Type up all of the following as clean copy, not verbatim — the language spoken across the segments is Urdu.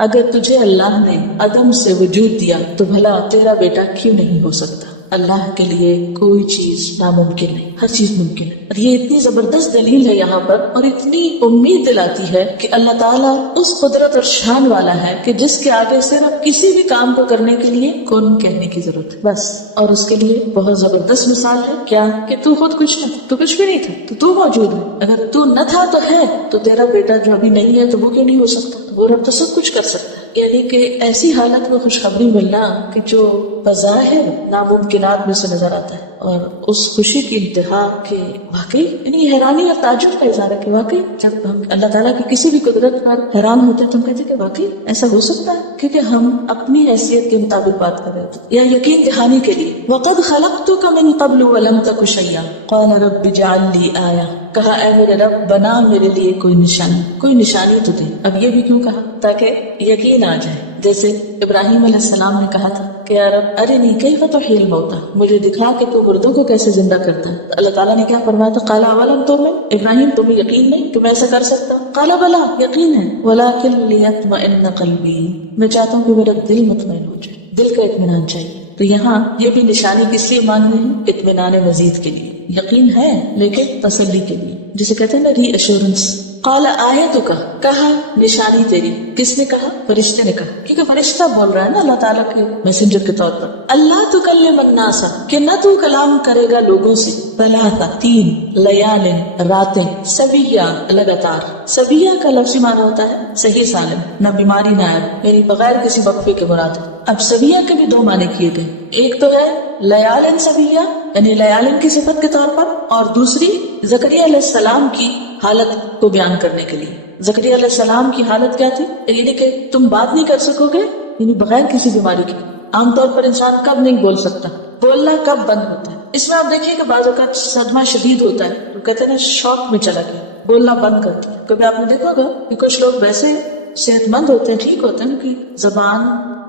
اگر تجھے اللہ نے عدم سے وجود دیا تو بھلا تیرا بیٹا کیوں نہیں ہو سکتا؟ اللہ کے لیے کوئی چیز ناممکن نہیں، ہر چیز ممکن ہے. اور یہ اتنی زبردست دلیل ہے یہاں پر، اور اتنی امید دلاتی ہے کہ اللہ تعالیٰ اس قدرت اور شان والا ہے کہ جس کے آگے صرف کسی بھی کام کو کرنے کے لیے کون کہنے کی ضرورت ہے بس. اور اس کے لیے بہت زبردست مثال ہے کیا کہ تو خود کچھ ہے، تو کچھ بھی نہیں تھا تو موجود ہے. اگر تو نہ تھا تو ہے، تو تیرا بیٹا جو ابھی نہیں ہے تو وہ کیوں نہیں ہو سکتا؟ وہ رب تو سب کچھ کر سکتا ہے. یعنی کہ ایسی حالت میں خوشخبری ملنا کہ جو بظاہر ناممکنات میں سے نظر آتا ہے، اور اس خوشی کی انتہا کہ واقعی، یعنی حیرانی اور تعجب کا اظہار ہے کہ واقعی جب ہم اللہ تعالیٰ کی کسی بھی قدرت پر حیران ہوتے ہیں تو ہم کہتے ہیں کہ واقعی ایسا ہو سکتا ہے، کیونکہ ہم اپنی حیثیت کے مطابق بات کر رہے ہوتے ہیں. یا یقین دہانی کے لیے وَقَدْ خَلَقْتُكَ مِن قَبْلُ وَلَمْ تَكُ شَيْئًا قَالَ رَبِّ اجْعَل لِّي آیَةً، کہا اے میرے رب بنا میرے لیے کوئی نشانی تو دے. اب یہ بھی کیوں کہا؟ تاکہ یقین آ جائے. جیسے ابراہیم علیہ السلام نے کہا تھا کہ یا رب ارنی کیف تحیی الموتى، مجھے دکھا کہ تو مردوں کو کیسے زندہ کرتا ہے. اللہ تعالیٰ نے کیا فرمایا تھا؟ قال اولم تؤمن، ابراہیم تمہیں یقین نہیں کہ میں ایسا کر سکتا ہوں؟ قال بلا، یقین ہے. ولکن لیطمئن قلبی، میں چاہتا ہوں کہ میرا دل مطمئن ہو جائے، دل کا اطمینان چاہیے. تو یہاں یہ بھی نشانی کس لیے مانگ رہے ہیں؟ اطمینان مزید کے لیے. یقین ہے لیکن تسلی کے لیے، جسے کہتے ہیں نا ری ایشورنس. قال آیتک، کہا نشانی تیری. کس نے کہا؟ فرشتے نے کہا، کیونکہ فرشتہ بول رہا ہے نا اللہ تعالیٰ کے میسنجر کے طور پر. اللہ تکلم الناس، کہ نہ تو کلام کرے گا لوگوں سے. ثلاث، 3 لیال، راتیں. سبیہ، لگاتار. سبیہ کا لفظی معنی ہوتا ہے صحیح سالم، نہ بیماری نہ آئے، یعنی بغیر کسی وقفے کے مراد ہے. اب سبیہ کے بھی 2 معنی کیے گئے، ایک تو ہے لیال سبیہ یعنی لیال کی صفت کے طور پر، اور دوسری زکریا علیہ السلام کی حالت کو بیان کرنے کے لیے. زکریا علیہ السلام کی حالت کیا تھی؟ یعنی کہ تم بات نہیں کر سکو گے، یعنی بغیر کسی بیماری کے. عام طور پر انسان کب نہیں بول سکتا؟ بولنا کب بند ہوتا ہے؟ اس میں آپ دیکھیے کہ بعض اوقات صدمہ شدید ہوتا ہے تو کہتے ہیں نا شوق میں چلا گیا، بولنا بند کرتا ہے. کبھی آپ نے دیکھا ہوگا کہ کچھ لوگ ویسے صحت مند ہوتے ہیں، ٹھیک ہوتے ہیں، کہ زبان،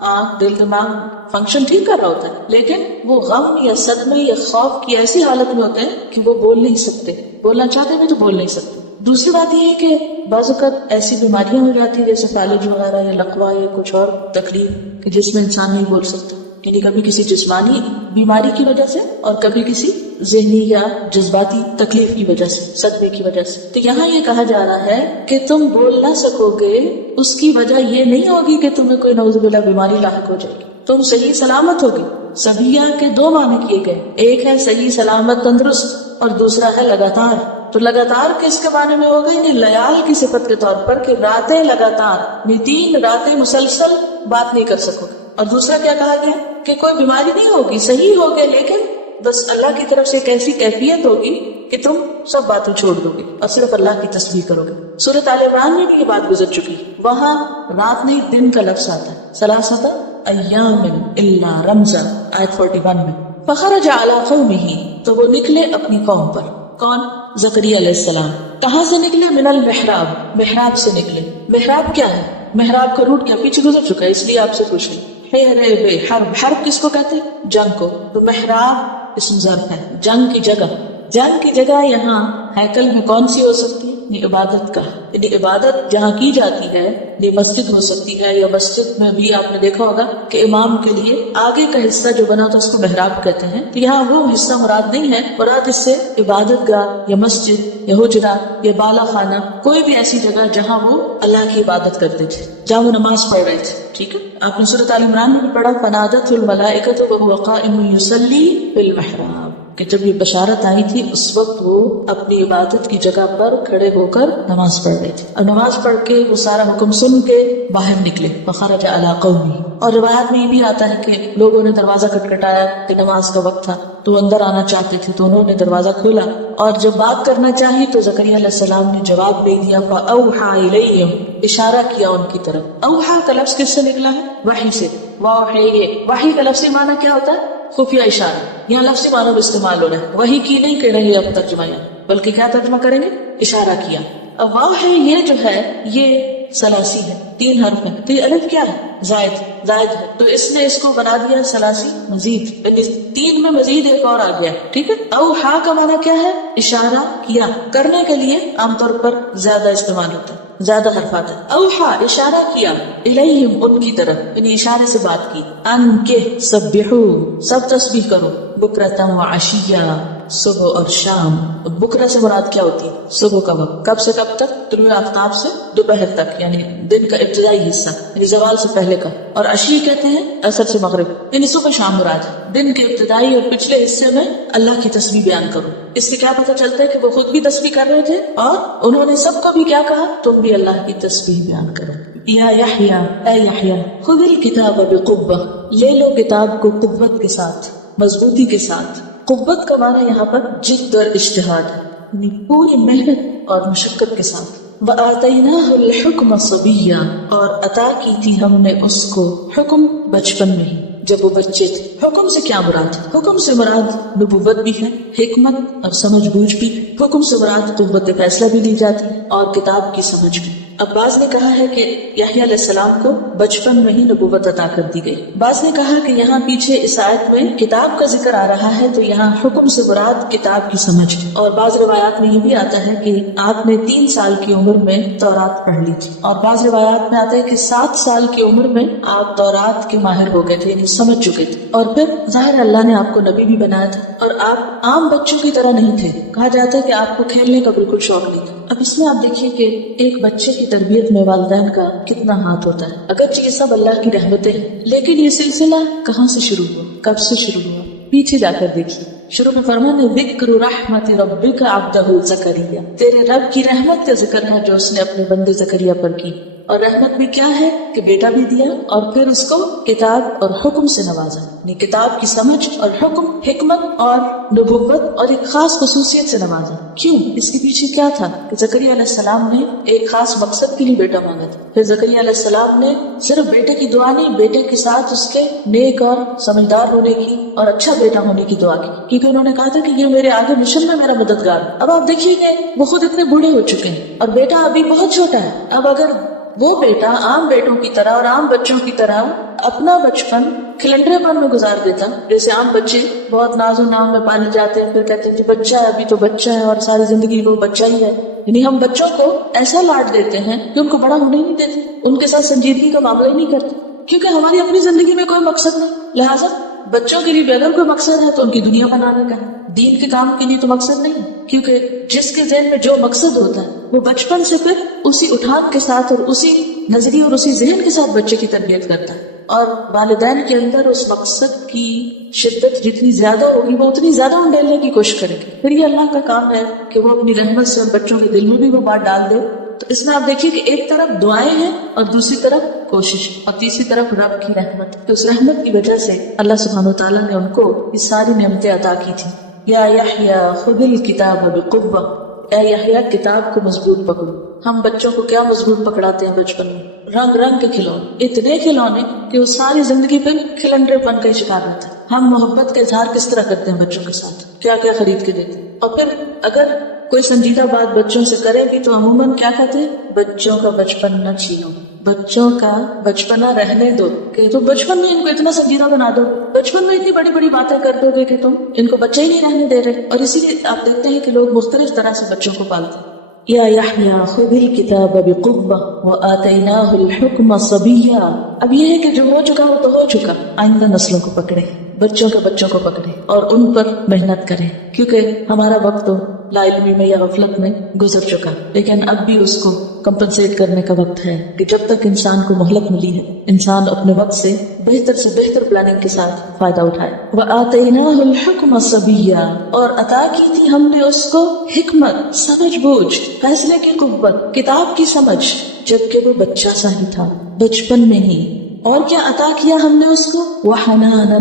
آنکھ، دل، دماغ فنکشن ٹھیک کر رہا ہوتا ہے، لیکن وہ غم یا صدمے یا خوف کی ایسی حالت میں ہوتے ہیں کہ وہ بول نہیں سکتے، بولنا چاہتے ہیں تو بول نہیں سکتے. دوسری بات یہ ہے کہ بعض اوقات ایسی بیماریاں ہو جاتی ہیں جیسے فالج وغیرہ یا لقوہ یا کچھ اور تکلیف کہ جس میں انسان نہیں بول سکتا، یعنی کبھی کسی جسمانی بیماری کی وجہ سے اور کبھی کسی ذہنی یا جذباتی تکلیف کی وجہ سے، صدمے کی وجہ سے. تو یہاں یہ کہا جا رہا ہے کہ تم بول نہ سکو گے، اس کی وجہ یہ نہیں ہوگی کہ تمہیں کوئی نعوذ باللہ بیماری لاحق ہو جائے گی، تم صحیح سلامت ہوگی. سبیہ کے 2 معنی کیے گئے، ایک ہے صحیح سلامت تندرست اور دوسرا ہے لگاتار. تو لگاتار کس کے معنی میں ہوگا؟ یعنی لیال کی صفت کے طور پر کہ راتیں لگاتار، 3 راتیں مسلسل بات نہیں کر سکو گے. اور دوسرا کیا کہا گیا کہ کوئی بیماری نہیں ہوگی، صحیح ہوگے، لیکن بس اللہ کی طرف سے ایک ایسی کیفیت ہوگی کہ تم سب باتیں چھوڑ دو گے اور صرف اللہ کی تسبیح کرو گے. سورۃ آل عمران میں بھی یہ بات گزر چکی، وہاں رات نہیں دن کا لفظ آتا ہے. ثلاثۃ ایام الا رمزا، آیت 41 میں. فخرج علی قومہ، تو وہ نکلے اپنی قوم پر. کون؟ زکریا علیہ السلام. کہاں سے نکلے؟ من المحراب، محراب سے نکلے. محراب کیا ہے؟ محراب کا روٹ کیا پیچھے گزر چکا ہے، اس لیے آپ سے پوچھ رہی. حرب، حرب کس کو کہتے ہیں؟ جنگ کو. تو محراب اسم ظرف ہے، جنگ کی جگہ. جنگ کی جگہ یہاں ہیکل میں کون سی ہو سکتی ہے؟ عبادت کا، یعنی عبادت جہاں کی جاتی ہے، یہ مسجد ہو سکتی ہے، یا مسجد میں بھی آپ نے دیکھا ہوگا کہ امام کے لیے آگے کا حصہ جو بنا ہوتا ہے اس کو محراب کہتے ہیں. تو یہاں وہ حصہ مراد نہیں ہے، مراد اس سے عبادت گاہ یا مسجد یا حجرہ یا بالا خانہ، کوئی بھی ایسی جگہ جہاں وہ اللہ کی عبادت کرتے تھے، جہاں وہ نماز پڑھ رہے تھے. ٹھیک ہے، آپ نے سورۃ آل عمران میں بھی پڑھا فنادته الملائکۃ وهو قائم یصلی فی المحراب، کہ جب یہ بشارت آئی تھی اس وقت وہ اپنی عبادت کی جگہ پر کھڑے ہو کر نماز پڑھ رہے تھے، اور نماز پڑھ کے وہ سارا حکم سن کے باہر نکلے. فخرج علی قومہ، اور روایت میں یہ بھی آتا ہے کہ لوگوں نے دروازہ کھٹکھٹایا کہ نماز کا وقت تھا تو وہ اندر آنا چاہتے تھے، تو انہوں نے دروازہ کھولا اور جب بات کرنا چاہی تو زکریا علیہ السلام نے جواب دے دیا. فاوحى الیہم، اشارہ کیا ان کی طرف. اوحا کا لفظ کس سے نکلا ہے؟ وحی سے. وحی کا لفظی معنی کیا ہوتا ہے؟ خفیہ اشارہ. یہاں لفظی معنی میں استعمال ہو رہا ہے، وحی کی نہیں کہہ رہے اب ترجمہ یہاں، بلکہ کیا ترجمہ کریں گے؟ اشارہ کیا. اب واو ہے یہ جو ہے یہ ثلاثی ہے، 3 حرف ہے، تو یہ الف کیا ہے؟ زائد ہے، تو اس نے اس کو بنا دیا ثلاثی مزید، یعنی 3 میں مزید ایک اور آ گیا. ٹھیک ہے. اوحا کا معنی کیا ہے؟ اشارہ کیا، کرنے کے لیے عام طور پر زیادہ استعمال ہوتا ہے. زیادہ حرفات ہے. اوحا اشارہ کیا، الیہم ان کی طرف، یعنی اشارے سے بات کی، ان کے سبحو سب تسبیح کرو، بکرۃ و عشیہ صبح اور شام. بکرہ سے مراد کیا ہوتی ہے؟ صبح کا وقت. کب سے کب تک؟ طلوع آفتاب سے دوپہر تک، یعنی دن کا ابتدائی حصہ، یعنی زوال سے پہلے کا. اور عشی کہتے ہیں عصر سے مغرب، یعنی صبح شام مراد ہے. دن کے ابتدائی اور پچھلے حصے میں اللہ کی تسبیح بیان کرو. اس سے کیا پتہ چلتا ہے کہ وہ خود بھی تسبیح کر رہے تھے اور انہوں نے سب کو بھی کیا کہا؟ تم بھی اللہ کی تسبیح بیان کرو. یا یحییٰ، اے یحییٰ، خذ الکتاب بقوہ، لے لو کتاب کو قوت کے ساتھ، مضبوطی کے ساتھ. قوت کا معنی یہاں پر جد اور اجتہاد ہے، یعنی پوری محنت اور مشقت کے ساتھ. وَآتَيْنَاهُ الْحُكْمَ صَبِيًّا، اور عطا کی تھی ہم نے اس کو حکم بچپن میں ہی، جب وہ بچے تھے. حکم سے کیا مراد ہے؟ حکم سے مراد نبوت بھی ہے، حکمت اور سمجھ بوجھ بھی. حکم سے مراد قوت فیصلہ بھی لی جاتی ہے اور کتاب کی سمجھ بھی. اب بعض نے کہا ہے کہ یحییٰ علیہ السلام کو بچپن میں ہی نبوت عطا کر دی گئی. بعض نے کہا کہ یہاں پیچھے اس آیت میں کتاب کا ذکر آ رہا ہے تو یہاں حکم سے مراد کتاب کی سمجھ. اور بعض روایات میں یہ بھی آتا ہے کہ آپ نے 3 سال کی عمر میں تورات پڑھ لی تھی، اور بعض روایات میں آتا ہے کہ 7 سال کی عمر میں آپ تورات کے ماہر ہو گئے تھے، یعنی سمجھ چکے تھے. اور پھر ظاہر اللہ نے آپ کو نبی بھی بنایا تھا اور آپ عام بچوں کی طرح نہیں تھے. کہا جاتا ہے کہ آپ کو کھیلنے کا بالکل شوق نہیں تھا. اب اس میں آپ دیکھیے کہ ایک بچے کی تربیت میں والدین کا کتنا ہاتھ ہوتا ہے. اگرچہ یہ سب اللہ کی رحمتیں ہیں، لیکن یہ سلسلہ کہاں سے شروع ہوا، کب سے شروع ہوا؟ پیچھے جا کر دیکھیے. شروع میں فرمان ہے ذکر رحمت ربک عبدہ زکریا، تیرے رب کی رحمت کا ذکر ہے جو اس نے اپنے بندے زکریا پر کی. اور رحمت بھی کیا ہے کہ بیٹا بھی دیا اور پھر اس کو کتاب اور حکم سے نوازا، یعنی کتاب کی سمجھ اور حکم، حکمت اور نبوت اور ایک خاص خصوصیت سے نوازا. کیوں؟ اس کے پیچھے کیا تھا کہ زکریا علیہ السلام نے ایک خاص مقصد کے لیے بیٹا مانگا تھا. پھر زکریا علیہ السلام نے صرف بیٹے کی دعا نہیں، بیٹے کے ساتھ اس کے نیک اور سمجھدار ہونے کی اور اچھا بیٹا ہونے کی دعا کی، کیونکہ انہوں نے کہا تھا کہ یہ میرے آگے مشن میں میرا مددگار. اب آپ دیکھیے کہ وہ خود اتنے بوڑھے ہو چکے ہیں اور بیٹا ابھی بہت چھوٹا ہے. اب اگر وہ بیٹا عام بیٹوں کی طرح اور عام بچوں کی طرح اپنا بچپن کھلنڈرے پن میں گزار دیتا، جیسے عام بچے بہت ناز و نام میں پالے جاتے ہیں، پھر کہتے ہیں جی بچہ ہے، ابھی تو بچہ ہے اور ساری زندگی وہ بچہ ہی ہے. یعنی ہم بچوں کو ایسا لاڈ دیتے ہیں کہ ان کو بڑا ہونے ہی نہیں دیتے، ان کے ساتھ سنجیدگی کا معاملہ ہی نہیں کرتے، کیونکہ ہماری اپنی زندگی میں کوئی مقصد نہیں. لہٰذا بچوں کے لیے بھی اگر کوئی مقصد ہے تو ان کی دنیا بنانے کا ہے، دین کے کام کے لیے تو مقصد نہیں. کیونکہ جس کے ذہن میں جو مقصد ہوتا ہے وہ بچپن سے پھر اسی اٹھان کے ساتھ اور اسی نظریے اور اسی ذہن کے ساتھ بچے کی تربیت کرتا ہے. اور والدین کے اندر اس مقصد کی شدت جتنی زیادہ ہوگی وہ اتنی زیادہ انڈیلنے کی کوشش کریں گے. پھر یہ اللہ کا کام ہے کہ وہ اپنی رحمت سے بچوں کے دل میں بھی وہ بات ڈال دے. تو اس میں آپ دیکھیے کہ ایک طرف دعائیں ہیں اور دوسری طرف کوشش اور تیسری طرف رب کی رحمت. تو اس رحمت کی وجہ سے اللہ سبحانہ وتعالیٰ نے ان کو یہ ساری نعمتیں عطا کی تھی. یا یحییٰ خذ الکتاب بقوہ، اے یحییٰ کتاب کو مضبوط پکڑو. ہم بچوں کو کیا مضبوط پکڑاتے ہیں بچپن میں؟ رنگ رنگ کے کھلونے، اتنے کھلونے کہ وہ ساری زندگی پھر کھلنڈرے پن کا شکار رہتا ہے. ہم محبت کا اظہار کس طرح کرتے ہیں بچوں کے ساتھ؟ کیا کیا خرید کے دیتے ہیں. اور پھر اگر کوئی سنجیدہ بات بچوں سے کرے بھی تو عموماً کیا کہتے ہیں؟ بچوں کا بچپن نہ چھینو، بچوں کا بچپنا رہنے دو. کہ تو بچپن میں ان کو اتنا سنجیدہ بنا دو، بچپن میں اتنی بڑی بڑی باتیں کر دو گے کہ تم ان کو بچے ہی نہیں رہنے دے رہے. اور اسی لیے آپ دیکھتے ہیں کہ لوگ مختلف طرح سے بچوں کو پالتے ہیں. یا یحییٰ خذ الکتاب بقوہ وآتیناہ الحکم صبیا. اب یہ ہے کہ جو ہو چکا وہ تو ہو چکا، آئندہ نسلوں کو پکڑے، بچوں کو پکڑے اور ان پر محنت کریں، کیونکہ ہمارا وقت تو لا علمی میں یا غفلت میں گزر چکا. لیکن اب بھی اس کو کمپنسیٹ کرنے کا وقت ہے کہ جب تک انسان کو مہلت ملی ہے انسان اپنے وقت سے بہتر پلاننگ کے ساتھ فائدہ اٹھائے. وآتیناہ الحکم صبیا، اور عطا کی تھی ہم نے اس کو حکمت، سمجھ بوجھ، فیصلے کی قوت، کتاب کی سمجھ، جبکہ وہ بچہ سا ہی تھا بچپن میں ہی. اور کیا عطا کیا ہم نے اس کو؟ وحنانا،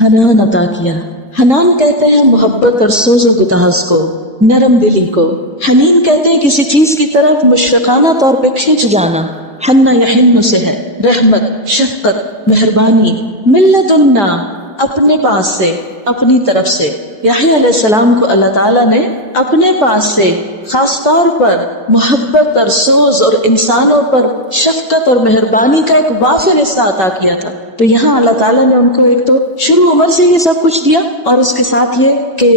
حنان عطا کیا. حنان کہتے ہیں محبت اور سوز و گداز کو، نرم دلی کو. حنین کہتے ہیں کسی چیز کی طرف مشفقانہ طور پہ کھینچ جانا. حنا یحن سے ہے رحمت، شفقت، مہربانی. من لدنا، اپنے پاس سے، اپنی طرف سے. یحییٰ علیہ السلام کو اللہ تعالیٰ نے اپنے پاس سے خاص طور پر محبت اور سوز اور انسانوں پر شفقت اور مہربانی کا ایک وافر حصہ عطا کیا تھا. تو یہاں اللہ تعالیٰ نے ان کو ایک تو شروع عمر سے یہ سب کچھ دیا اور اس کے ساتھ یہ کہ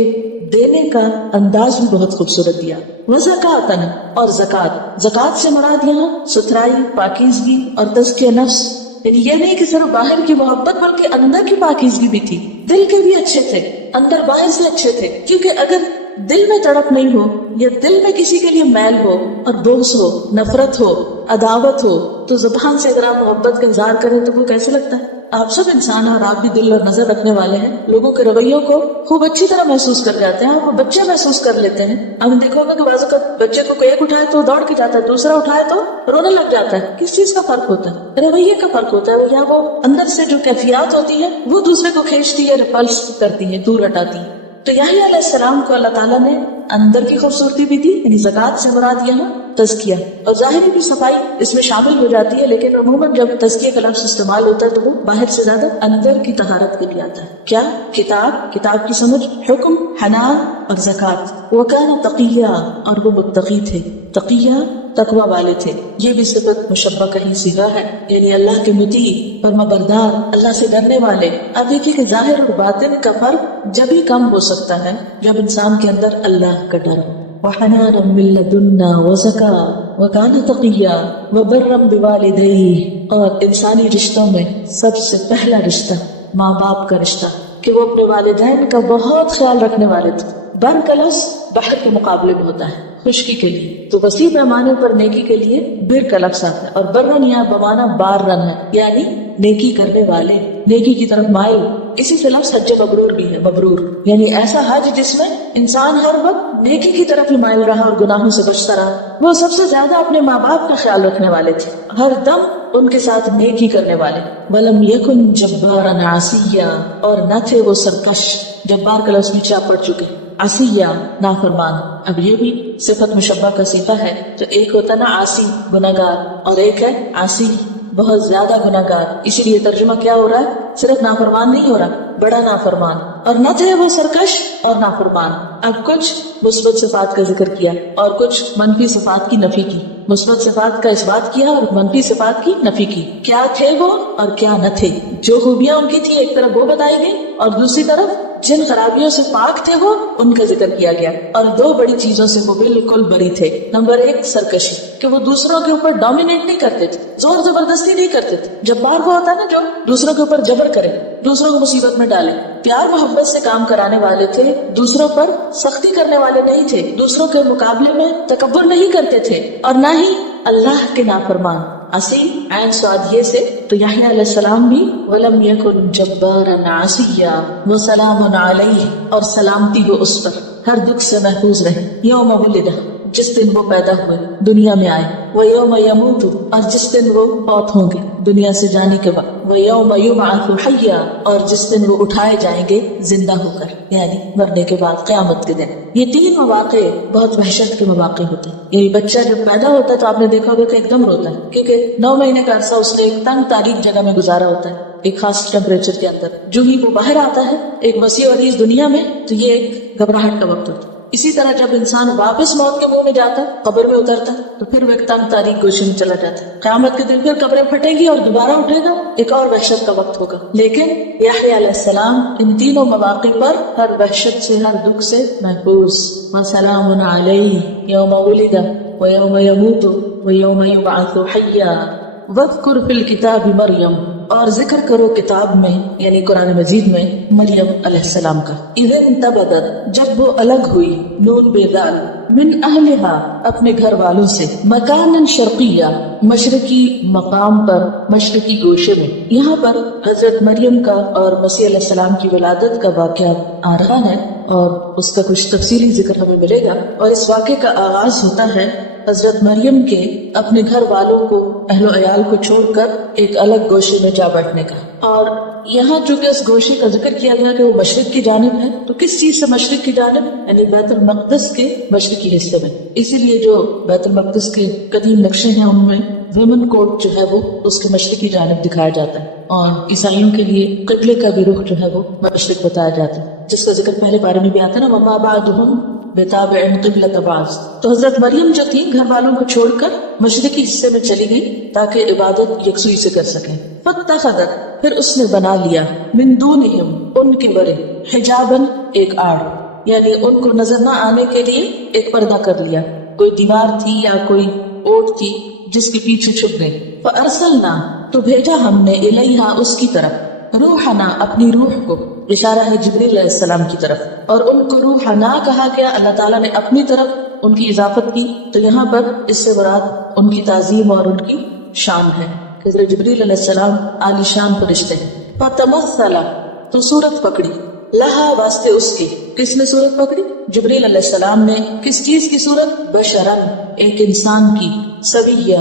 دینے کا انداز بھی بہت خوبصورت دیا. وزکاتن، اور زکات. زکات سے مراد یہاں ستھرائی، پاکیزگی اور تزکیہ نفس. یعنی یہ نہیں کہ صرف باہر کی محبت بلکہ اندر کی پاکیزگی بھی تھی. دل کے بھی اچھے تھے، اندر باہر سے اچھے تھے. کیونکہ اگر دل میں تڑپ نہیں ہو یا دل میں کسی کے لیے میل ہو اور بغض ہو، نفرت ہو، عداوت ہو، تو زبان سے اگر آپ محبت کا اظہار کریں تو وہ کیسے لگتا ہے؟ آپ سب انسان ہیں اور آپ بھی دل اور نظر رکھنے والے ہیں. لوگوں کے رویوں کو خوب اچھی طرح محسوس کر جاتے ہیں. آپ وہ بچے محسوس کر لیتے ہیں. آپ نے دیکھا ہوگا کہ بعض اوقات بچے کو کوئی ایک اٹھائے تو دوڑ کے جاتا ہے، دوسرا اٹھائے تو رونے لگ جاتا ہے. کس چیز کا فرق ہوتا ہے؟ رویے کا فرق ہوتا ہے. یا وہ اندر سے جو کیفیات ہوتی ہے وہ دوسرے کو کھینچتی ہے، ریپلس کرتی ہے، دور ہٹاتی ہے. تو یحییٰ علیہ السلام کو اللہ تعالیٰ نے اندر کی خوبصورتی بھی دی. یعنی زکات سے مراد یہاں تزکیہ، اور ظاہری بھی صفائی اس میں شامل ہو جاتی ہے، لیکن عموماً جب تزکیہ کا لفظ استعمال ہوتا ہے تو وہ باہر سے زیادہ اندر کی طہارت کے لیے آتا ہے. کیا؟ کتاب کی سمجھ، حکم، حنان اور زکات. وَكَانَ تَقِيًّا، اور وہ متقی تھے. تقیہ تقوی والے تھے. یہ بھی صفت مشبہ کا ہی صیغہ ہے، یعنی اللہ کے مطیع، فرمانبردار، اللہ سے ڈرنے والے. اب دیکھیے کہ ظاہر اور باطن کا فرق جب ہی کم ہو سکتا ہے جب انسان کے اندر اللہ کا ڈر ہو. وَحَنَانًا مِن لَدُنَّا وَزَكَاةً وَكَانَ تَقِيًّا وَبَرًّا بِوَالِدَيْهِ. اور انسانی رشتوں میں سب سے پہلا رشتہ ماں باپ کا رشتہ، کہ وہ اپنے والدین کا بہت خیال رکھنے والے تھے. بر کا لفظ بحر کے مقابلے میں ہوتا ہے، خشکی کے لیے. تو وسیع پیمانے پر نیکی کے لیے بر کا لفظ آتا ہے. اور برن یہاں بمانا بارن ہے، یعنی نیکی کرنے والے، نیکی کی طرف مائل. اسی سے لفظ حج مبرور بھی ہے. مبرور یعنی ایسا حج جس میں انسان ہر وقت نیکی کی طرف ہی مائل رہا اور گناہوں سے بچتا رہا. وہ سب سے زیادہ اپنے ماں باپ کا خیال رکھنے والے تھے، ہر دم ان کے ساتھ نیکی کرنے والے. وَلَمْ يَكُنْ جَبَّارًا عَصِيًّا، اور نہ تھے وہ سرکش. جبار کا لفظ پیچھے آپ پڑھ چکے. عصیہ نافرمان. اب یہ بھی صفت مشبہ کا صیغہ ہے. تو ایک ہوتا ہے نا عاصی، گناہگار، اور ایک ہے عاصی، بہت زیادہ گناہگار. اسی لیے ترجمہ کیا ہو رہا ہے؟ صرف نافرمان نہیں ہو رہا، بڑا نافرمان. اور نہ تھے وہ سرکش اور نافرمان. اب کچھ مثبت صفات کا ذکر کیا اور کچھ منفی صفات کی نفی کی. مثبت صفات کا اس بات کیا اور منفی صفات کی نفی کی. کیا تھے وہ اور کیا نہ تھے. جو خوبیاں ان کی تھی ایک طرف وہ بتائی گئی، اور دوسری طرف جن خرابیوں سے پاک تھے وہ ان کا ذکر کیا گیا. اور دو بڑی چیزوں سے وہ بالکل بری تھے. نمبر ایک سرکشی، کہ وہ دوسروں کے اوپر ڈومینیٹ نہیں کرتے تھے، زور زبردستی نہیں کرتے تھے. جبار وہ ہوتا ہے نا جو دوسروں کے اوپر جبر کرے، دوسروں کو مصیبت میں ڈالے. پیار محبت سے کام کرانے والے تھے، دوسروں پر سختی کرنے والے نہیں تھے، دوسروں کے مقابلے میں تکبر نہیں کرتے تھے، اور نہ ہی اللہ کے نافرمان. عصی عین صاد یہ سے. تو یحییٰ علیہ السلام بھی وَلَمْ يَكُنْ جَبَّارًا عَصِيًّا وَسَلَامٌ عَلَيْهِ، اور سلامتی ہو اس پر، ہر دکھ سے محفوظ رہے. یوم ولد، جس دن وہ پیدا ہوئے، دنیا میں آئے. وَيَوْمَ يَمُوتُ، اور جس دن وہ فوت ہوں گے دنیا سے جانے کے بعد. وَيَوْمَ يُبْعَثُ حَيًّا، اور جس دن وہ اٹھائے جائیں گے زندہ ہو کر، یعنی مرنے کے بعد قیامت کے دن. یہ تین مواقع بہت وحشت کے مواقع ہوتے ہیں. یعنی بچہ جب پیدا ہوتا ہے تو آپ نے دیکھا ہوگا کہ ایک دم روتا ہے، کیونکہ 9 مہینے کا عرصہ اس نے ایک تنگ تاریک جگہ میں گزارا ہوتا ہے، ایک خاص ٹیمپریچر کے اندر. جو ہی وہ باہر آتا ہے ایک وسیع و عریض دنیا میں، تو یہ ایک گھبراہٹ کا وقت ہوتا ہے. اسی طرح جب انسان واپس موت کے منہ میں جاتا ہے، قبر میں اترتا ہے، تو پھر وہ ایک تنگ تاریک گوشے میں چلا جاتا ہے. قیامت کے دن پھر قبریں پھٹیں گی اور دوبارہ اٹھے گا، ایک اور وحشت کا وقت ہوگا. لیکن یحییٰ علیہ السلام ان تینوں مواقع پر ہر وحشت سے، ہر دکھ سے محفوظ. وَسَلَامٌ عَلَيْهِ يَوْمَ وُلِدَ وَيَوْمَ يَمُوتُ وَيَوْمَ يُبْعَثُ حَيًّا. وَاذْكُرْ فِي الْكِتَابِ مَرْيَمَ، اور ذکر کرو کتاب میں یعنی قرآن مجید میں مریم علیہ السلام کا. اِذِ انتبذت، جب وہ الگ ہوئی، نون بیدال، من اہلها، اپنے گھر والوں سے، مکانا شرقیہ، مشرقی مقام پر، مشرقی گوشے میں. یہاں پر حضرت مریم کا اور مسیح علیہ السلام کی ولادت کا واقعہ آ رہا ہے اور اس کا کچھ تفصیلی ذکر ہمیں ملے گا. اور اس واقعے کا آغاز ہوتا ہے حضرت مریم کے اپنے گھر والوں کو، اہل و عیال کو چھوڑ کر ایک الگ گوشے میں جا بیٹھنے کا. اور یہاں چونکہ اس گوشے کا ذکر کیا گیا کہ وہ مشرق کی جانب ہے، تو کس چیز سے مشرق کی جانب؟ یعنی بیت المقدس کے مشرقی حصے میں. اسی لیے جو بیت المقدس کے قدیم نقشے ہیں ان میں ویمن کوٹ جو ہے وہ اس کے مشرقی جانب دکھایا جاتا ہے، اور عیسائیوں کے لیے قبلے کا بھی رخ جو ہے وہ مشرق بتایا جاتا ہے، جس کا ذکر پہلے بارے میں بھی آتا ہے نا، وَمَا بَعْدُهُمْ بِتَابِعٍ قِبْلَةَ بَعْضٍ. تو حضرت مریم جو تھی گھر والوں کو چھوڑ کر مشرقی حصے میں چلی گئی تاکہ عبادت یکسوئی سے کر سکیں. فَاتَّخَذَتْ، پھر اس نے بنا لیا، مِن دُونِهِمْ، ان کے برے، حجاباً، ایک آڑ. یعنی ان کو نظر نہ آنے کے لیے ایک پردہ کر لیا، کوئی دیوار تھی یا کوئی اوٹ تھی جس کے پیچھے چھپ گئے. فارسلنا تو بھیجا ہم نے الیہا اس کی طرف، روحنا اپنی روح کو، اشارہ ہے جبریل علیہ السلام کی طرف، اور ان کو روحنا کہا گیا، اللہ تعالیٰ نے اپنی طرف ان کی اضافت کی. تو یہاں پر اس سے مراد ان کی تعظیم اور ان کی شان ہے کہ جبریل علیہ السلام عالی شان فرشتے ہیں. فتمثل تو صورت پکڑی، لہا واسطے اس کی. کس نے صورت پکڑی؟ جبریل علیہ السلام نے. کس چیز کی صورت؟ بشرن ایک انسان کی، سویہ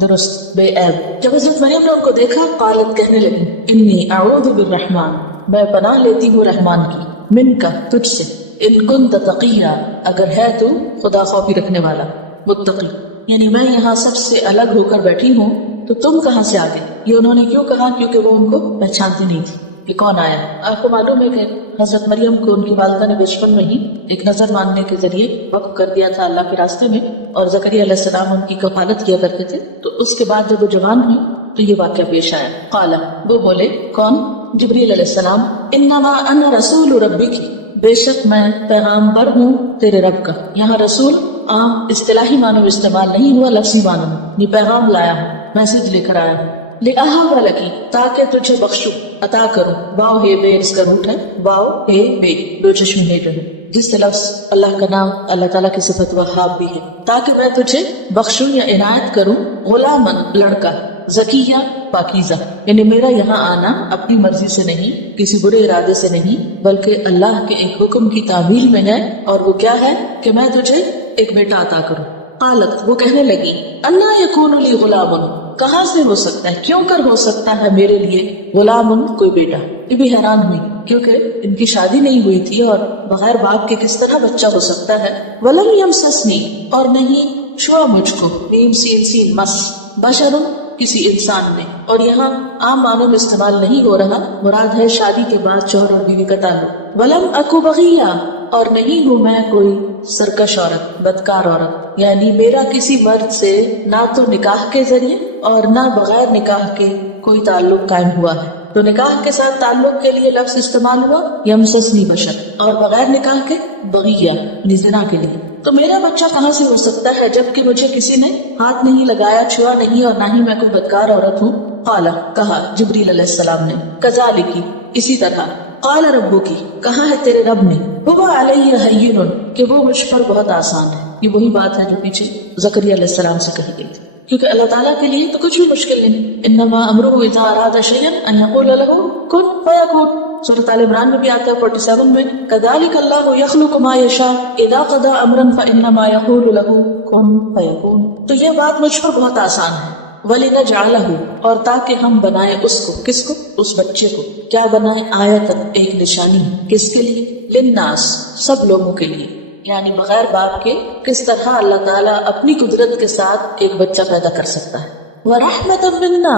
درست بے عیب. جب حضرت مریم نے ان کو دیکھا قالت کہنے لگی انی اعوذ بالرحمن میں پناہ لیتی ہوں رحمان کی، من کا تجھ سے، ان کنت تقیا اگر ہے تو خدا خوفی رکھنے والا، متقی. یعنی میں یہاں سب سے الگ ہو کر بیٹھی ہوں تو تم کہاں سے آ گئے؟ یہ انہوں نے کیوں کہا؟ کیونکہ وہ ان کو پہچانتی نہیں تھی کہ کون آیا. آپ کو معلوم ہے کہ حضرت مریم کو ان کی والدہ نے بچپن میں ہی ایک نظر ماننے کے ذریعے وقف کر دیا تھا اللہ کے راستے میں، اور زکریا علیہ السلام ان کی کفالت کیا کرتے تھے. تو اس کے بعد جب وہ جوان ہوئی تو یہ واقعہ پیش آیا. قال وہ بولے، کون؟ جبریل علیہ السلام. انما انا رسول ربک بے شک میں پیغامبر ہوں تیرے رب کا. یہاں رسول عام اصطلاحی معنوں میں استعمال نہیں ہوا، لفظی معنوں میں. یہ پیغام لایا ہوں، میسج لے کر آیا ہوں. لِأَهَبَ لَكِ تاکہ تجھے بخشوں، عطا کروں. واو ہے بے اس کا روٹ ہے، واو ہے بے دو چشمی ہے جو ہے، جس سے لفظ اللہ کا نام اللہ تعالیٰ کی صفت وہاب بھی ہے. تاکہ میں تجھے بخشوں یا عنایت کروں غلامن لڑکا، زکیہ پاکیزہ. یعنی میرا یہاں آنا اپنی مرضی سے نہیں، کسی برے ارادے سے نہیں، بلکہ اللہ کے ایک حکم کی تعمیل میں ہے. اور وہ کیا ہے کہ میں تجھے ایک بیٹا عطا کروں. قالت وہ کہنے لگی انا یکون لی غلام کہاں سے ہو سکتا ہے، کیوں کر ہو سکتا ہے میرے لیے غلام کوئی بیٹا. یہ بھی حیران ہوئی کیونکہ ان کی شادی نہیں ہوئی تھی اور بغیر باپ کے کس طرح بچہ ہو سکتا ہے. ولم یمسسنی اور نہیں چھوا مجھ کو، میم سین سین مس، بشر کسی انسان نے. اور یہاں عام معنوں میں استعمال نہیں ہو رہا، مراد ہے شادی کے بعد شوہر اور بیوی کا تعلق. ولم اکو بغیہ اور نہیں ہوں میں کوئی سرکش عورت، بدکار عورت. یعنی میرا کسی مرد سے نہ تو نکاح کے ذریعے اور نہ بغیر نکاح کے کوئی تعلق قائم ہوا ہے. تو نکاح کے ساتھ تعلق کے لیے لفظ استعمال ہوا یمسسنی بشر، اور بغیر نکاح کے بغیہ زنا کے لیے. تو میرا بچہ کہاں سے ہو سکتا ہے جبکہ مجھے کسی نے ہاتھ نہیں لگایا، چھوا نہیں، اور نہ ہی میں کوئی بدکار عورت ہوں. قال کہا جبریل علیہ السلام نے کذالک اسی طرح. قال ربک کہا ہے تیرے رب نے، هو علیہ ہین کہ وہ مجھ پر بہت آسان ہے. یہ وہی بات ہے جو پیچھے زکریا علیہ السلام سے کہی گئی تھی، کیونکہ اللہ تعالیٰ کے لیے تو کچھ بھی مشکل نہیں. انما امرہ اذا اراد شیئا ان یقول له کن فیکون. سورۃ آل عمران میں بھی آتا ہے 47 میں، کذالک اللہ یخلق ما یشاء اذا قضى امرا فانما یقول له کن فیکون. تو یہ بات مجھ پر بہت آسان ہے. وَلِنَجْعَلَهُ اور تاکہ ہم بنائیں اس کو، کس کو؟ اس بچے کو. کیا بنائیں؟ آیت ایک نشانی. کس کے لیے؟ للناس سب لوگوں کے لیے. یعنی بغیر باپ کے کس طرح اللہ تعالیٰ اپنی قدرت کے ساتھ ایک بچہ پیدا کر سکتا ہے. وَرَحْمَةً مِنَّا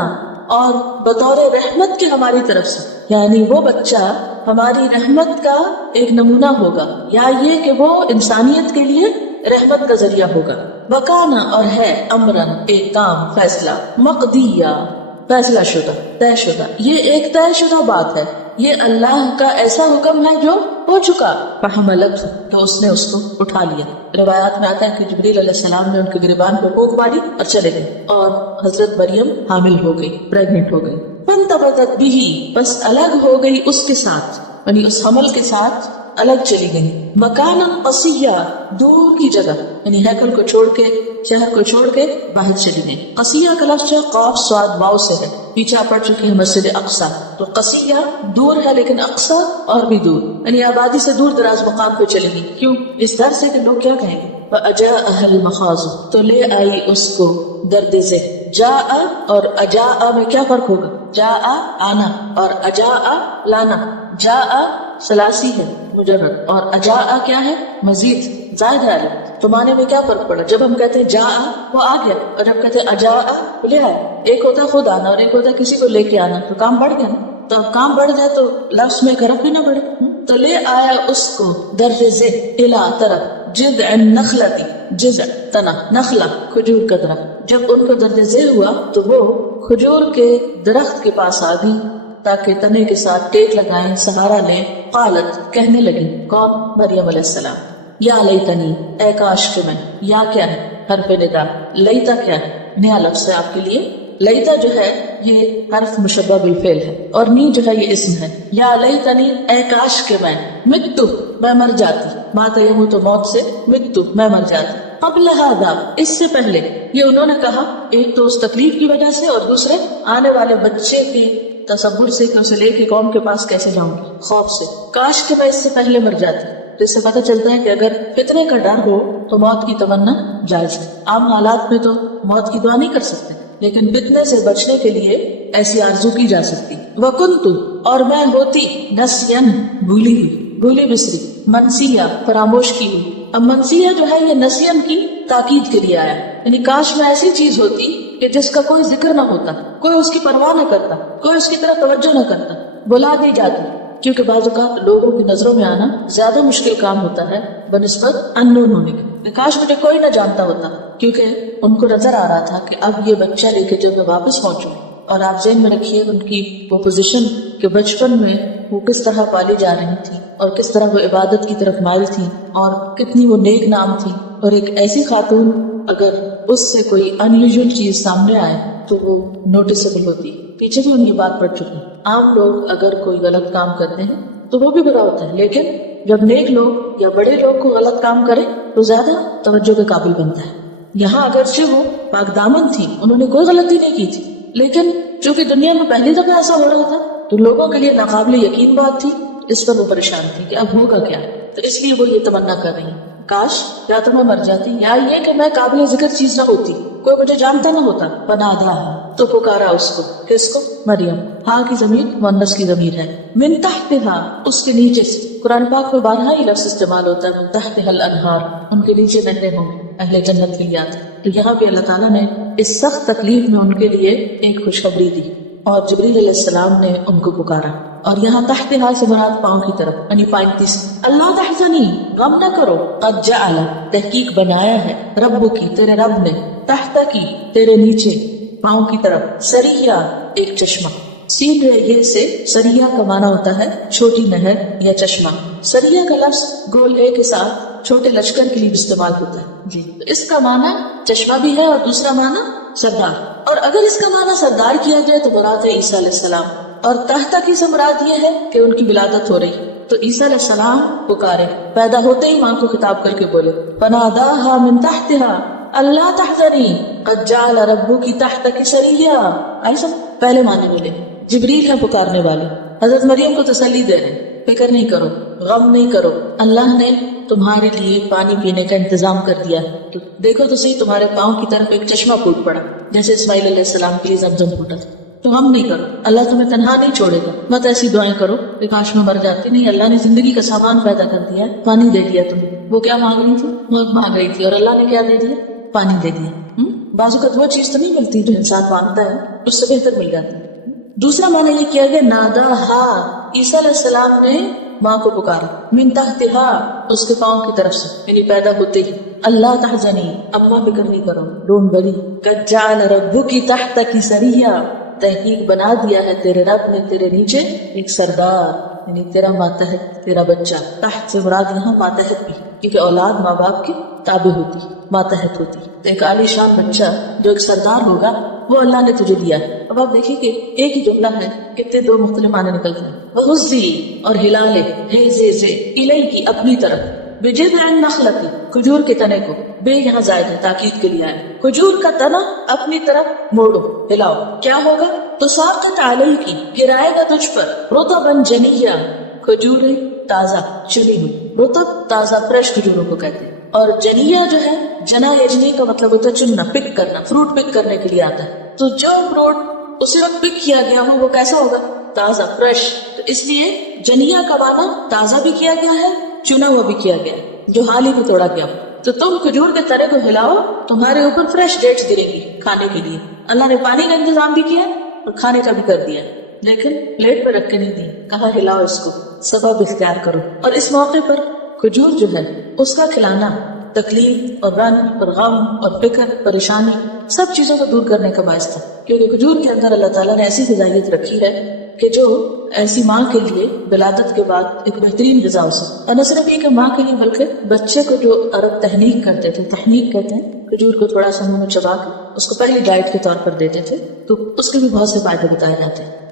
اور بطور رحمت کے ہماری طرف سے. یعنی وہ بچہ ہماری رحمت کا ایک نمونہ ہوگا، یا یہ کہ وہ انسانیت کے لیے رحمت کا ذریعہ ہوگا. وکانا اور ہے امرن ایک کام، فیصلہ، مقدیہ فیصلہ شدہ، طے شدہ. یہ ایک طے شدہ بات ہے، یہ اللہ کا ایسا حکم ہے جو ہو چکا. فحملت تو اس نے اس کو اٹھا لیا. روایات میں آتا ہے کہ جبریل علیہ السلام نے ان کے گریبان کو پھونک ماری اور چلے گئے، اور حضرت مریم حامل ہو گئی، پریگنٹ ہو گئی. فانتبذت به بس الگ ہو گئی اس کے ساتھ، یعنی اس حمل کے ساتھ الگ چلی گئی. مکانا قصیہ دور کی جگہ، یعنی ہیکل کو چھوڑ کے، شہر کو چھوڑ کے باہر چلی گئی. قصیہ کا لفظ قاف صاد واو سے ہے، پیچھے پڑ چکے ہیں مسجد اقصی. تو قصیہ دور ہے لیکن اقصی اور بھی دور، یعنی آبادی سے دور دراز مقام پہ چلی گئی. کیوں؟ اس در سے کہ لوگ کیا کہیں گے. فَأَجَاءَهَا الْمَخَاضُ تو لے آئی اس کو درد سے. جاء اور اجاء میں کیا فرق ہوگا؟ جاء آنا اور اجاء لانا. جاء ثلاثی ہے مجرد، اور اجاء کیا ہے؟ مزید زائد ہے. تو معنی میں کیا فرق پڑا؟ جب ہم کہتے ہیں جاء وہ آ گیا، اور جب کہتے ہیں اجاء لے آیا. ایک ہوتا ہے خود آنا اور ایک ہوتا ہے کسی کو لے کے آنا. تو کام بڑھ گیا نا. تو اب کام بڑھ جائے تو لفظ میں حرف بھی نہ بڑھے. تو لے آیا اس کو درد سے الا طرف جذع النخلتی، جذع تنا، نخلا کھجور کا درخت. جب ان کو درد ذہ ہوا تو وہ کھجور کے درخت کے پاس آ گئی. تاکہ تنے کے ساتھ ٹیک لگائیں، سہارا لیں. قالت کہنے لگی، کون؟ مریم علیہ السلام، یا لیتنی اے کاش کہ میں. یا کیا ہے؟ حرف ندا. لیتا کیا ہے؟ نیا لفظ ہے آپ کے لیے. لیتا جو ہے یہ حرف مشبہ بالفعل ہے، اور نی جو ہے یہ اسم ہے. یا لیتنی اے کاش کہ میں متو میں مر جاتی. مات یموت موت سے، متو میں مر جاتی. قبل ھذا اس سے پہلے. یہ انہوں نے کہا ایک تو اس تکلیف کی وجہ سے، اور دوسرے آنے والے بچے کے تصور سے کہ اسے لے کے قوم کے پاس کیسے جاؤں گی، خوف سے. کاش کہ میں اس سے پہلے مر جاتی. تو اس سے پتہ چلتا ہے کہ اگر فتنے کا ڈر ہو تو موت کی تمنا جائز ہے. عام حالات میں تو موت کی دعا نہیں کر سکتے، لیکن فتنے سے بچنے کے لیے ایسی آرزو کی جا سکتی. وَكُنْتُ اور میں ہوتی، نسین بھولی ہوئی، بھولی بسری، منسیہ فراموش کی ہوئی. اب منسیہ جو ہے یہ نسین کی تاکید کے لیے آیا، یعنی کاش میں ایسی چیز ہوتی کہ جس کا کوئی ذکر نہ ہوتا، کوئی اس کی پرواہ نہ کرتا، کوئی اس کی طرف توجہ نہ کرتا، بلا دی جاتی. کیونکہ بعض اوقات لوگوں کی نظروں میں آنا زیادہ مشکل کام ہوتا ہے بنسبت اننون ہونے کے. کاش مجھے کوئی نہ جانتا ہوتا، کیونکہ ان کو نظر آ رہا تھا کہ اب یہ بچہ لے کے جب میں واپس پہنچوں. اور آپ ذہن میں رکھیے ان کی وہ پوزیشن کہ بچپن میں وہ کس طرح پالی جا رہی تھی، اور کس طرح وہ عبادت کی طرف مائل تھی، اور کتنی وہ نیک نام تھی. اور ایک ایسی خاتون اگر اس سے کوئی ان یوزول چیز سامنے آئے تو وہ نوٹسبل ہوتی. پیچھے بھی ان کی بات پڑ چکی. عام لوگ اگر کوئی غلط کام کرتے ہیں تو وہ بھی برا ہوتا ہے، لیکن جب نیک لوگ یا بڑے لوگ کو غلط کام کرے تو زیادہ توجہ کے قابل بنتا ہے. یہاں اگرچہ وہ پاک دامن تھی، انہوں نے کوئی غلطی نہیں کی تھی، لیکن چونکہ دنیا میں پہلی دفعہ ایسا ہو رہا تھا تو لوگوں کے لیے ناقابل یقین بات تھی. اس پر وہ پریشان تھی کہ اب ہوگا کیا. تو اس لیے وہ یہ تمنا کر رہی، کاش یا تو میں مر جاتی، یا یہ کہ میں قابل ذکر چیز نہ ہوتی، کوئی مجھے جانتا نہ ہوتا. فنادھا تو پکارا اس کو. کس کو؟ مریم. ہاں کی ضمیر مؤنث کی ضمیر ہے. من تحتہا اس کے نیچے سے. قرآن پاک میں بارہا ہی لفظ استعمال ہوتا ہے من تحتہا الانہار، ان کے نیچے نہریں ہوں گی، اہل جنت کے لیے آتا ہے. تو یہاں بھی اللہ تعالیٰ نے اس سخت تکلیف میں ان کے لیے ایک خوشخبری دی، اور جبریل علیہ السلام نے ان کو پکارا. اور یہاں تحتہا سے مراد پاؤں کی طرف، یعنی پائنتی سے. اللہ تحزنی غم نہ کرو، قد جعل تحقیق بنایا ہے، رب کی تیرے رب نے، تحت کی تیرے نیچے، پاؤں کی طرف، سریہ ایک چشمہ. سین ریے سے سریہ کا معنی ہوتا ہے چھوٹی نہر یا چشمہ. سریہ کا لفظ گول اے کے ساتھ چھوٹے لشکر کے لیے بھی استعمال ہوتا ہے جی. اس کا معنی چشمہ بھی ہے، اور دوسرا معنی سردار. اور اگر اس کا معنی سردار کیا جائے تو مراد ہے عیسیٰ علیہ السلام. اور تحت کی سے مراد یہ ہے کہ ان کی ولادت ہو رہی. تو عیسیٰ علیہ السلام پکارے، پیدا ہوتے ہی ماں کو خطاب کر کے بولے فناداہا من تحتہا اللہ تحزنی قد جعل ربک تحتک سریہ. ایسا پہلے معنی ملے. جبریل ہے پکارنے والے، حضرت مریم کو تسلی دے رہے، فکر نہیں کرو، غم نہیں کرو، اللہ نے تمہارے لیے پانی پینے کا انتظام کر دیا. تو دیکھو تو صحیح، تمہارے پاؤں کی طرف ایک چشمہ پھوٹ پڑا، جیسے اسماعیل علیہ السلام کے لیے زمزم پھوٹا تھا. تو غم نہیں کرو، اللہ تمہیں تنہا نہیں چھوڑے گا. مت ایسی دعائیں کرو کہ کاش میں مر جاتی. نہیں، اللہ نے زندگی کا سامان پیدا کر دیا، پانی دے دیا تمہیں. وہ کیا مانگ رہی تھی؟ موت مانگ رہی تھی، اور اللہ نے کیا دے دیا؟ پانی دے دیا. بعض اوقات وہ چیز تو نہیں ملتی جو انسان مانگتا ہے، اس سے بہتر مل جاتی. دوسرا معنی یہ کیا گیا ناداہا، عیسیٰ علیہ السلام نے ماں کو پکارا، من تحتہا اس کے پاؤں کی طرف سے، یعنی پیدا ہوتے ہی. اللہ تحزنی اماں فکر نہیں کرو، ڈونٹ وری، قد جعل ربک تحتک سریہ تحقیق بنا دیا ہے تیرے رب نے تیرے نیچے ایک سردار، یعنی تیرا ماتحت، تیرا بچہ. تحت سے مراد یہاں ماتحت بھی، کیونکہ اولاد ماں باپ کے تابع ہوتی، ماتحت ہوتی. ایک عالی شان بچہ جو ایک سردار ہوگا وہ اللہ نے تجھے دیا ہے. اب آپ دیکھیے کہ ایک ہی جملہ ہے، کتنے دو مختلف معنی نکلتے ہیں. وَغُزِّي اور ہلا لے، ہے الیکی اپنی طرف، بجذع النخلۃ کھجور کے تنے کو، بے یہاں زائد ہے تاکید کے لیے آئے، کھجور کا تنا اپنی طرف موڑو، ہلاؤ. کیا ہوگا؟ تساقط علیک گرائے گا تجھ پر، رطبا جنیا کھجور تازہ چلی ہوئی. رطب تازہ فریش کھجوروں کو کہتے ہیں. اور جنیا جو ہے، جنا یجنی کا مطلب ہوتا ہے چننا، پک کرنا، فروٹ پک کرنے کے لیے آتا ہے. تو جو فروٹ اسی وقت پک کیا گیا ہو وہ کیسا ہوگا؟ تازہ، فریش. تو اس لیے جنیا کا معنی تازہ بھی کیا گیا ہے، چنا ہوا بھی کیا گیا، جو حال ہی میں توڑا گیا. تو تم کھجور کے تنے کو ہلاؤ، تمہارے اوپر فریش ڈیٹس گرے گی کھانے کے لیے. اللہ نے پانی کا انتظام بھی کیا اور کھانے کا بھی کر دیا، لیکن پلیٹ پہ رکھ کے نہیں دی، کہا ہلاؤ اس کو، سبب اختیار کرو. اور اس موقع پر کھجور جو ہے اس کا کھلانا تکلیف اور رن اور غم اور فکر پریشانی سب چیزوں کو دور کرنے کا باعث تھا، کیونکہ کھجور کے اندر اللہ تعالیٰ نے ایسی غذائیت رکھی ہے کہ جو ایسی ماں کے لیے ولادت کے بعد ایک بہترین غذا ہو سکتا، اور نہ صرف یہ کہ ماں کے لیے بلکہ بچے کو جو عرب تحنیک کرتے تھے، تحنیک کہتے ہیں کھجور کو تھوڑا سا منہ میں چبا کے اس کو پہلی ڈائٹ کے طور پر دیتے تھے، تو اس کے بھی بہت سے فائدے بتائے جاتے ہیں۔